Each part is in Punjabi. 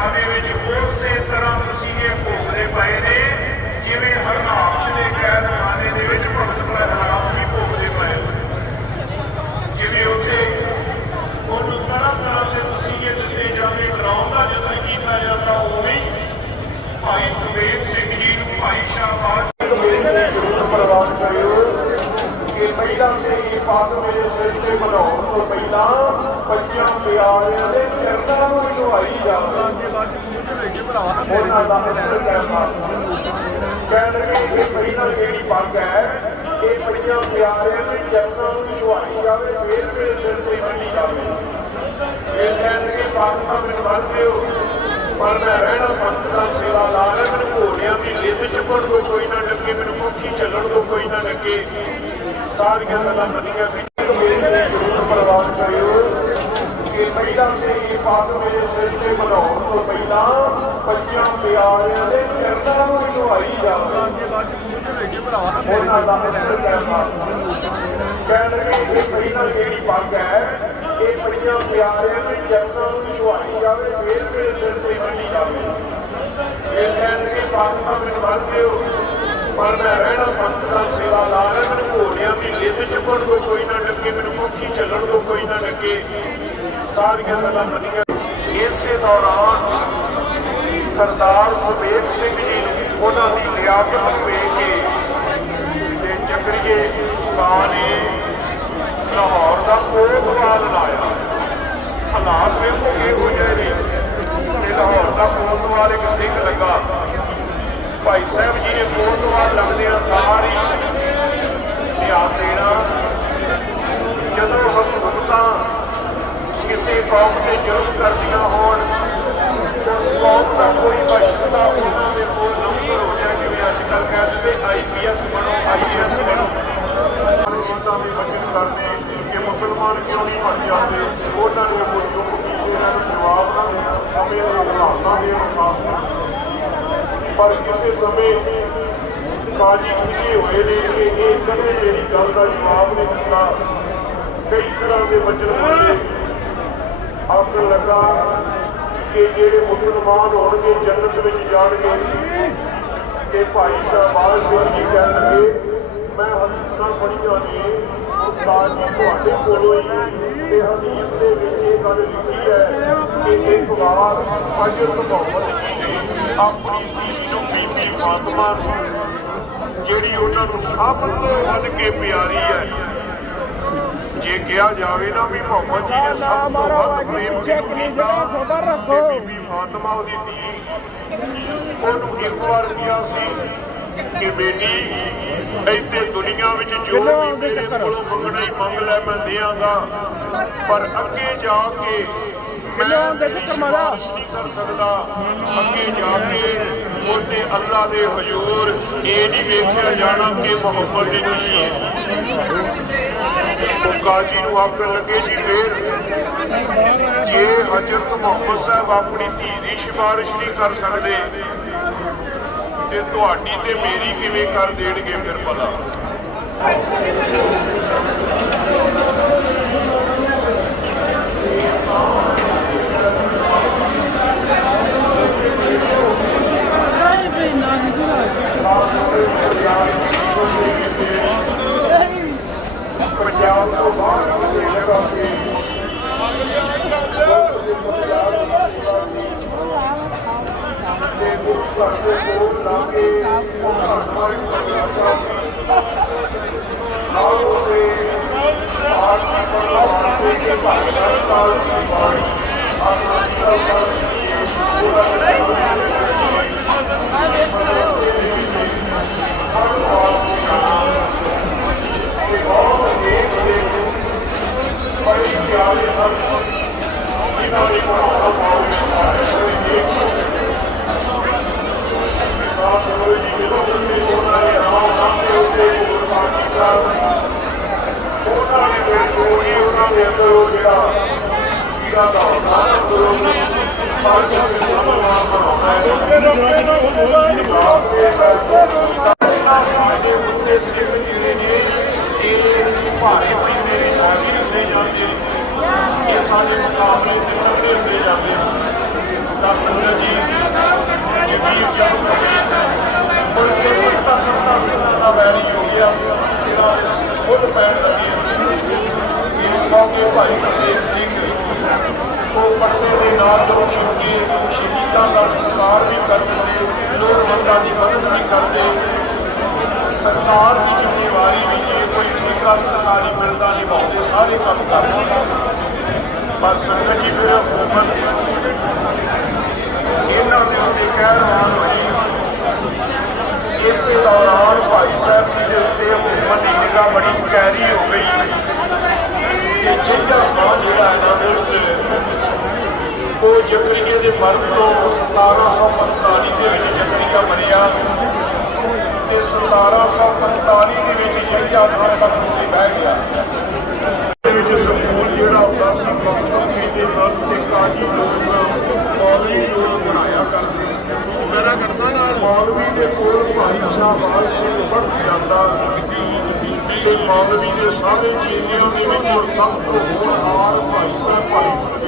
Habibi ਬੱਚਿਆਂ ਪਿਆਰਿਆਂ ਦੇ ਚਰਨਾਂ ਨੂੰ ਨਿਭਾਈ ਜਾਵੇ ਉਹਨਾਂ ਦਾ ਅੰਦਰ ਕਰਨਾ ਕਹਿਣ ਲੱਗੇ ਕਿ ਪਹਿਲਾਂ ਜਿਹੜੀ ਪੱਗ ਹੈ ਇਹ ਬੜੀਆਂ ਪਿਆਰਿਆਂ ਦੇ ਚਰਨਾਂ ਨੂੰ ਨਿਭਾਈ ਜਾਵੇ ਫੇਰ ਮੇਰੇ ਸਿਰ ਤੇ ਬੰਨੀ ਜਾਵੇ ਇਹ ਕਹਿਣ ਲੱਗੇ ਪੱਗ ਤਾਂ ਮੈਨੂੰ ਵੱਲ ਦਿਓ ਪਰ ਮੈਂ ਰਹਿਣਾ ਪੰਥ ਦਾ ਸੇਵਾਦਾਰ ਹੈ ਮੈਨੂੰ ਘੋੜਿਆਂ ਦੀ ਲਿੱਤ ਚੁੱਕਣ ਤੋਂ ਕੋਈ ਨਾ ਲੱਗੇ ਮੈਨੂੰ ਮੁੱਖੀ ਚੱਲਣ ਤੋਂ ਕੋਈ ਨਾ ਲੱਗੇ ਸਾਰੀਆਂ ਗੱਲਾਂ ਮੰਨੀਆਂ ਵਿੱਚ ਮੇਰੇ ਜ਼ਰੂਰ ਪ੍ਰਵਾਨ ਕਰਿਓ ਕਿ ਪਹਿਲਾਂ ਤੇ ਇਹ ਬਾਤ ਮੇਰੇ ਸਿਰ ਤੇ ਬਣਾਉਣ ਤੋਂ ਪਹਿਲਾਂ ਬੱਚਿਆਂ ਪਿਆਰਿਆਂ ਦੇ ਚਰਨਾਂ ਨੂੰ ਨਿਭਾਈ ਜਾਵੇ। ਉਹਨਾਂ ਦਾ ਅੰਦਰ ਕਰਨਾ ਕਹਿਣ ਲੱਗੇ ਕਿ ਪਹਿਲਾਂ ਜਿਹੜੀ ਪੱਗ ਹੈ, ਇਹ ਬੜੀਆਂ ਪਿਆਰਿਆਂ ਦੇ ਚਰਨਾਂ ਨੂੰ ਨਿਭਾਈ ਜਾਵੇ, ਫੇਰ ਮੇਰੇ ਸਿਰ ਤੇ ਬੰਨੀ ਜਾਵੇ। ਇਹ ਕਹਿਣ ਲੱਗੇ ਪੱਗ ਤਾਂ ਮੈਨੂੰ ਵੱਲ ਦਿਓ, ਪਰ ਮੈਂ ਰਹਿਣਾ ਪੰਥ ਦਾ ਸੇਵਾਦਾਰ ਹੈ, ਮੈਨੂੰ ਘੋੜਿਆਂ ਦੀ ਲਿੱਤ ਚੁੱਕਣ ਤੋਂ ਕੋਈ ਨਾ ਡੱਕੇ, ਮੈਨੂੰ ਮੁੱਖੀ ਚੱਲਣ ਤੋਂ ਕੋਈ ਨਾ ਡੱਕੇ। ਸਾਰੀਆਂ ਗੱਲਾਂ ਇਸ ਇਸੇ ਦੌਰਾਨ ਸਰਦਾਰ ਸੁਬੇਗ ਸਿੰਘ ਜੀ ਨੂੰ ਉਹਨਾਂ ਦੀ ਲਿਆਕਤ ਨੂੰ ਵੇਖ ਕੇ ਤੇ ਚੱਕਰੀਏ ਕਾਂ ਨੇ ਲਾਹੌਰ ਦਾ ਕੋਤਵਾਲ ਲਾਇਆ। ਹਾਲਾਤ ਵੇਖੋ ਇਹੋ ਜਿਹੇ ਨੇ। ਤੇ ਲਾਹੌਰ ਦਾ ਕੋਤਵਾਲ ਇੱਕ ਸਿੰਘ ਲੱਗਾ। ਭਾਈ ਸਾਹਿਬ ਜੀ ਨੇ ਕੋਤਵਾਲ ਲੱਗਦਿਆਂ ਸਾਰੀ ਧਿਆਨ ਦੇਣਾ ਜਦੋਂ ਹਕੂਮਤਾਂ ਕਿਸੇ ਕੌਮ ਤੇ ਜ਼ੁਲਮ ਕਰਦੀਆਂ ਹੋਣ, ਤਾਂ ਕੌਮ ਦਾ ਕੋਈ ਮਸ਼ਕਲਾ ਉਹਨਾਂ ਦੇ ਕੋਲ ਨੰਬਰ ਹੋ ਜਾਏ, ਜਿਵੇਂ ਅੱਜ ਕੱਲ੍ਹ ਕਹਿੰਦੇ ਆਈਪੀਐਸ ਬਣੋ ਆਈਏਐਸ ਬਣੋ। ਉਹਨਾਂ ਦੇ ਵਚਨ ਕਰਦੇ ਕਿ ਮੁਸਲਮਾਨ ਕਿਉਂ ਨਹੀਂ ਬਣ ਜਾਂਦੇ? ਉਹਨਾਂ ਨੂੰ ਕੋਈ ਦੁੱਖ ਕੀਤੇ ਉਹਨਾਂ ਨੂੰ ਜਵਾਬ ਨਾ ਦੇਣਾ, ਸਮੇਂ ਦੇ ਹਾਲਾਤਾਂ ਦੇ ਅਨੁਸਾਰ। ਪਰ ਕਿਸੇ ਸਮੇਂ ਕਾਜੀ ਖੁਸ਼ੀ ਹੋਏ ਨੇ ਕਿ ਇਹ ਕਦੇ ਮੇਰੀ ਗੱਲ ਦਾ ਜਵਾਬ ਨਹੀਂ ਦਿੱਤਾ ਕਈ ਤਰ੍ਹਾਂ ਦੇ ਵਚਨ ਬੋਲੇ ਆਖਣ ਲੱਗਾ ਕਿ ਜਿਹੜੇ ਮੁਸਲਮਾਨ ਹੋਣਗੇ, ਜੰਨਤ ਵਿੱਚ ਜਾਣਗੇ। ਕਿ ਭਾਈ ਸ਼ਾਹਬਾਜ਼ ਸਿੰਘ ਜੀ ਕਹਿਣ ਮੈਂ ਹਦੀਸਾਂ ਪੜ੍ਹੀਆਂ ਨੇ, ਉਸਤਾਦ ਜੀ ਤੁਹਾਡੇ ਕੋਲੋਂ ਹੀ। ਤੇ ਹਦੀਸ ਦੇ ਵਿੱਚ ਇਹ ਗੱਲ ਲਿਖੀ ਹੈ ਕਿ ਇੱਕ ਵਾਰ ਹਜ਼ਰਤ ਮੁਹੰਮਦ ਜੀ ਨੇ ਆਪਣੀ ਧੀ ਨੂੰ ਬੀਬੀ ਫਾਤਮਾ ਨੂੰ, ਜਿਹੜੀ ਉਹਨਾਂ ਨੂੰ ਸਭ ਤੋਂ ਵੱਧ ਕੇ ਪਿਆਰੀ ਹੈ ਜੇ ਕਿਹਾ ਜਾਵੇ ਨਾ ਵੀ ਮੁਹੰਮਦ ਜੀ ਨੇ ਸਭ ਤੋਂ ਵੱਧ ਪ੍ਰੇਮ ਕਿਹਨੂੰ ਕੀਤਾ ਤੇ ਬੀਬੀ ਫਾਤਮਾ ਉਹਦੀ ਧੀ ਉਹਨੂੰ ਇੱਕ ਵਾਰ ਕਿਹਾ ਸੀ ਕਿ ਬੇਟੀ ਇੱਥੇ ਦੁਨੀਆ ਵਿੱਚ ਜੋ ਵੀ ਮੇਰੇ ਕੋਲੋਂ ਮੰਗਣਾ ਹੀ ਮੰਗ ਲੈ ਮੈਂ ਦਿਆਂਗਾ ਪਰ ਅੱਗੇ ਜਾ ਕੇ ਮੈਂ ਆਉਂਦੇ ਚੱਕਰ ਮਾਰਾ। ਨਹੀਂ ਕਰ ਸਕਦਾ। ਅੱਗੇ ਜਾ ਕੇ ਉਹਦੇ ਅੱਲਾ ਦੇ ਹਜ਼ੂਰ ਇਹ ਨਹੀਂ ਵੇਖਿਆ ਜਾਣਾ ਕਿ ਮੁਹੰਮਦ ਜੀ ਨਹੀਂ ਹੈ। ਕਾਜੀ ਨੂੰ ਆਖਣ ਲੱਗੇ ਜੀ ਫੇਰ। ਜੇ ਹਜ਼ਰਤ ਮੁਹੰਮਦ ਸਾਹਿਬ ਆਪਣੀ ਧੀ ਦੀ ਸਿਫਾਰਿਸ਼ ਨਹੀਂ ਕਰ ਸਕਦੇ, ਤੇ ਤੁਹਾਡੀ ਤੇ ਮੇਰੀ ਕਿਵੇਂ ਕਰ ਦੇਣਗੇ ਫਿਰ ਭਲਾ? ਪੰਜਾਬ ਤੋਂ ਬਾਹਰ ਕਿਸੇ ਜਗ੍ਹਾ ਤੇ ਤੇ ਉਹ ਘਰ ਦੇ ਕੋਲ ਲਾ ਕੇ ਉਹ ਘਰ ਨਾਲ ਕਰਦਾ ਆਓ ਤੇ ਆਪ ਦੀ ਪਰਵਾਹ ਤੇ ਕੇ ਭਾਈ ਦਾ ਸਾਲ ਦੀ ਬਾਣੀ ਆਪਣਾ ਸਿਰ ਬੜੀ ਪਿਆਰੇ ਹਨ ਜਿਨ੍ਹਾਂ ਨੇ ਪੜਾਉਣਾ ਪਾਉਣਾ ਸਾਥ ਹੋਏ ਜੀ ਜਦੋਂ ਤੁਸੀਂ ਉਹਨਾਂ ਦੇ ਨਾਮ ਨਾਮ ਦੇ ਉੱਤੇ ਕੁਰਬਾਨ ਕੀਤਾ ਉਹਨਾਂ ਨੇ ਫਿਰ ਕੋਈ ਉਹਨਾਂ ਦੇ ਅੰਦਰ ਉਹ ਦਾ ਨਾਮ ਕਰੋ ਸਾਰਿਆਂ ਦੇ ਨਾਮ ਬਣਾਉਣਾ ਹੈ ਸਾਡੇ ਉੱਤੇ ਸਿਰ ਜਿਹੜੇ ਨੇ ਇਹ ਭਾਰੇ ਮਹੀਨੇ ਵਿੱਚ ਆਗੇ ਹੁੰਦੇ ਜਾਂਦੇ ਇਹ ਸਾਡੇ ਮੁਕਾਬਲੇ ਤੇ ਕਰਦੇ ਹੁੰਦੇ ਜਾਂਦੇ ਤਾਂ ਸੰਗਤ ਜੀ ਜਗੀਰ ਜਨ ਪਰ ਇਹ ਪੱਤਾ ਕਰਤਾ ਸਿੰਘਾਂ ਦਾ ਵੈਰੀ ਹੋ ਗਿਆ ਸਿੰਘਾਂ ਦੇ ਫੁੱਲ ਪੈਣ ਲੱਗੇ ਇਸ ਮੌਕੇ ਭਾਈ ਗੁਰਦੇਵ ਸਿੰਘ ਉਹ ਦੇ ਨਾਲ ਜੋ ਚੁੱਕੇ ਸ਼ਹੀਦਾਂ ਦਾ ਸੰਸਕਾਰ ਵੀ ਕਰਦੇ ਲੋੜਵੰਦਾਂ ਦੀ ਮਦਦ ਵੀ ਕਰਦੇ। ਸਰਕਾਰ ਦੀ ਜ਼ਿੰਮੇਵਾਰੀ ਵੀ ਜੇ ਕੋਈ ਠੇਕਾ ਸਰਕਾਰੀ ਮਿਲਦਾ ਨਿਭਾਉਂਦੇ ਸਾਰੇ ਕੰਮ ਕਰਦੇ ਪਰ ਸੰਗਤ ਜੀ, ਫਿਰ ਹੁਕਮ ਇਹਨਾਂ ਨੇ ਉਹਦੇ ਉੱਤੇ ਕਹਿਰਵਾਨ ਹੋਈ, ਇਸੇ ਦੌਰਾਨ ਭਾਈ ਸਾਹਿਬ ਜੀ ਦੇ ਉੱਤੇ ਹੁਕਮ ਦੀ ਨਿਗਾਹ ਬੜੀ ਕੈਰੀ ਹੋ ਗਈ ਕਿ ਜਿਹੜਾ ਮਾਂ ਜਿਹੜਾ ਇਹਨਾਂ ਦੇ ਉੱਤੇ ਉਹ ਜਕਰੀਏ ਦੇ ਮਰਨ ਤੋਂ 1745 ਦੇ ਵਿੱਚ ਜਕਰੀਆ ਬਣਿਆ ਤੇ 1745 ਦੇ ਵਿੱਚ ਜਿਹੜਾ ਥਾਂ ਤੱਕ ਤੇ ਬਹਿ ਗਿਆ। ਦੇ ਵਿੱਚ ਸਕੂਲ ਜਿਹੜਾ ਹੁੰਦਾ ਸੀ ਮਕਤਬੀ ਦੇ ਨਾਲ ਤੇ ਕਾਜੀ ਲੋਕ ਮੌਲਵੀ ਲੋਕ ਬਣਾਇਆ ਕਰਦੇ ਮੇਰਾ ਕਰਦਾ ਨਾਲ। ਮੌਲਵੀ ਦੇ ਕੋਲ ਭਾਈ ਸ਼ਾਹਬਾਲ ਸਿੰਘ ਪੜ੍ਹ ਜਾਂਦਾ। ਤੇ ਮੌਲਵੀ ਦੇ ਸਾਰੇ ਚੇਲਿਆਂ ਦੇ ਵਿੱਚੋਂ ਸਭ ਤੋਂ ਹੋਣਹਾਰ ਭਾਈ ਸਾਹਿਬ ਭਾਈ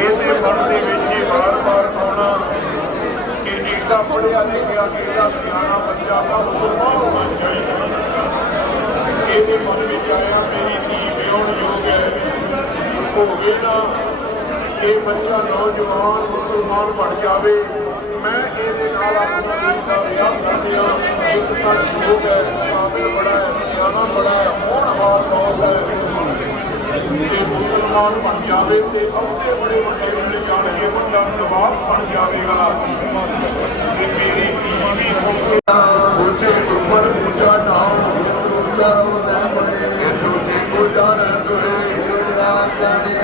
ਇਹਦੇ ਮਨ ਦੇ ਵਿੱਚ ਹੀ ਵਾਰ-ਵਾਰ ਆਉਣਾ ਕਿ ਏਡਾ ਪੜਿਆ ਲਿਖਿਆ ਏਡਾ ਸਿਆਣਾ ਬੱਚਾ ਦਾ ਮੁਸਲਮਾਨ ਹੋਣਾ ਚਾਹੀਦਾ ਇਹਦੇ ਮਨ ਵਿੱਚ ਆਇਆ, ਮੇਰੀ ਧੀ ਵਿਆਹਣ ਯੋਗ ਹੈ। ਹੋਵੇ ਨਾ ਇਹ ਬੱਚਾ ਨੌਜਵਾਨ ਮੁਸਲਮਾਨ ਬਣ ਜਾਵੇ। ਮੈਂ ਇਹਦੇ ਨਾਲ ਆਪਣਾ ਰਿਸ਼ਤਾ ਵਿਆਹ ਕਰ ਇੱਕ ਤਾਂ ਯੋਗ ਹੈ ਕਾਬਿਲ ਬੜਾ ਹੈ, ਸਿਆਣਾ ਬੜਾ ਹੈ ਹੋਣਹਾਰ ਬਹੁਤ ਹੈ? ਜੇ ਮੁਸਲਮਾਨ ਬਣ ਜਾਵੇ ਤੇ ਅਹੁਦੇ ਬੜੇ ਵੱਡੇ ਵੱਡੇ ਜਾਣਗੇ ਬੰਦਾ ਨਵਾਬ ਬਣ ਜਾਵੇਗਾ। ਕਿ ਮੇਰੀ ਧੀ ਵੀ ਉੱਚੇ ਉੱਪਰ ਉੱਚਾ ਨਾਮ ਉੱਚਾ ਉਹਦਾ ਬਣੇ ਇਹ ਛੋਟੇ ਕੋ ਜਾਣ ਤੁਰੇ ਨਾਨਕ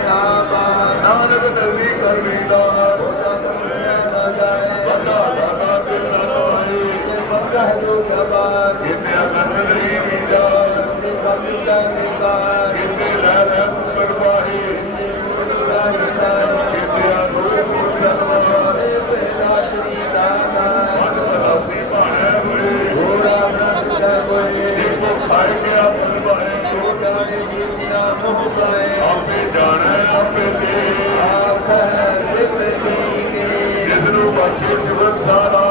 ਆਪੇ ਜਾਣੇ ਆਪੇ ਦੇ Thank you.